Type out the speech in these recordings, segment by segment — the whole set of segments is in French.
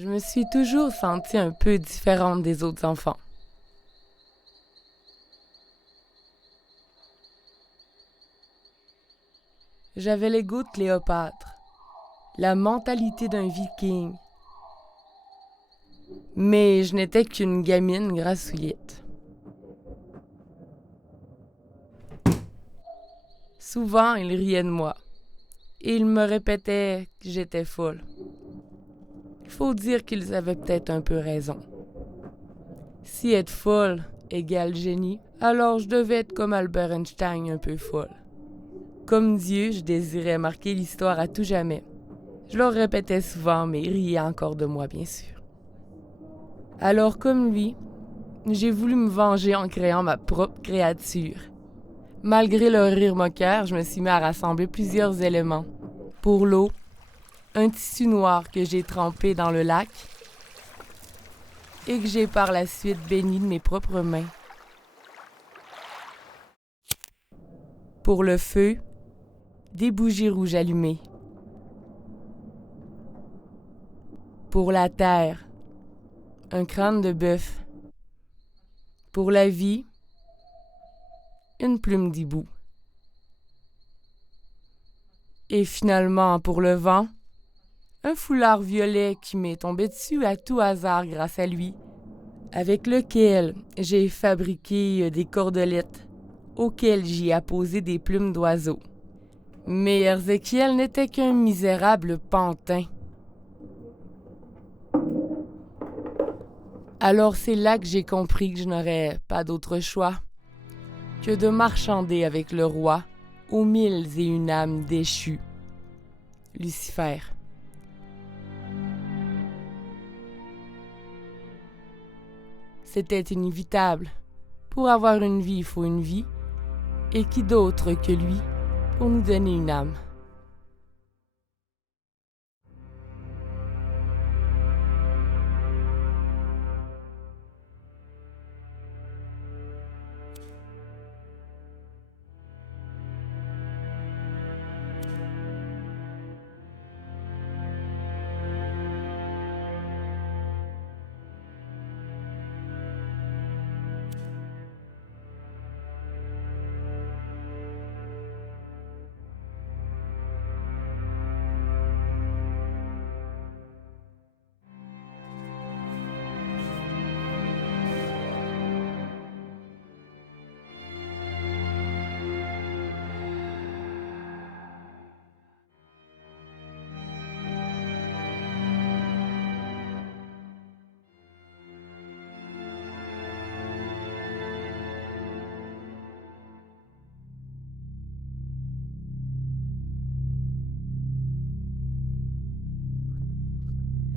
Je me suis toujours sentie un peu différente des autres enfants. J'avais l'ego de Cléopâtre, la mentalité d'un viking. Mais je n'étais qu'une gamine grassouillette. Souvent, ils riaient de moi. Et ils me répétaient que j'étais folle. Il faut dire qu'ils avaient peut-être un peu raison. Si être folle égale génie, alors je devais être comme Albert Einstein, un peu folle. Comme Dieu, je désirais marquer l'histoire à tout jamais. Je leur répétais souvent, mais ils riaient encore de moi, bien sûr. Alors, comme lui, j'ai voulu me venger en créant ma propre créature. Malgré leur rire moqueur, je me suis mis à rassembler plusieurs éléments. Pour l'eau, un tissu noir que j'ai trempé dans le lac et que j'ai par la suite baigné de mes propres mains. Pour le feu, des bougies rouges allumées. Pour la terre, un crâne de bœuf. Pour la vie, une plume d'hibou. Et finalement, pour le vent, un foulard violet qui m'est tombé dessus à tout hasard grâce à lui, avec lequel j'ai fabriqué des cordelettes auxquelles j'y apposé des plumes d'oiseaux. Mais Erzéchiel n'était qu'un misérable pantin. Alors c'est là que j'ai compris que je n'aurais pas d'autre choix que de marchander avec le roi aux 1001 âmes déchues, Lucifer. C'était inévitable. Pour avoir une vie, il faut une vie. Et qui d'autre que lui pour nous donner une âme?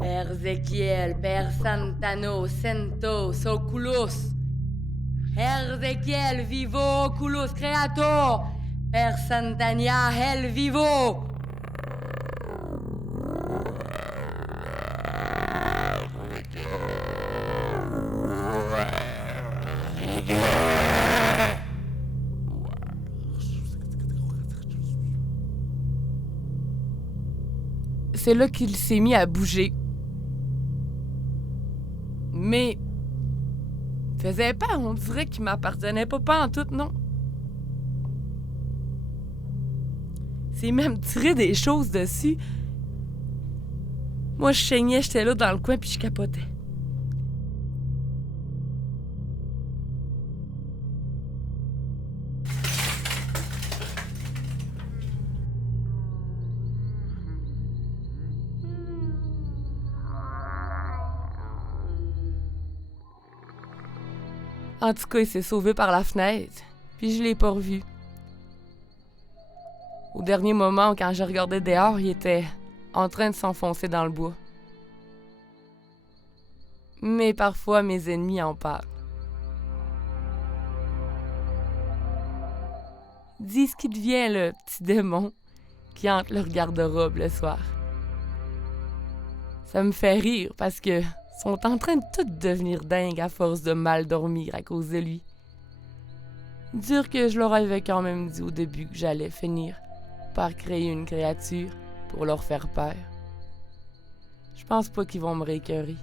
Erzéchiel, per Santano, Sentos, Oculos. Erzéchiel, vivo, Oculus, Creator. Per Santania, el vivo. C'est là qu'il s'est mis à bouger. Mais faisait peur, on dirait qu'il m'appartenait pas en tout, non. C'est même tiré des choses dessus. Moi, je saignais, j'étais là dans le coin, puis je capotais. En tout cas, il s'est sauvé par la fenêtre, puis je l'ai pas revu. Au dernier moment, quand je regardais dehors, il était en train de s'enfoncer dans le bois. Mais parfois, mes ennemis en parlent. Dis qu'il devient le petit démon qui hante leur garde-robe le soir. Ça me fait rire parce que sont en train de tout devenir dingues à force de mal dormir à cause de lui. Dire que je leur avais quand même dit au début que j'allais finir par créer une créature pour leur faire peur. Je pense pas qu'ils vont me réécœurer.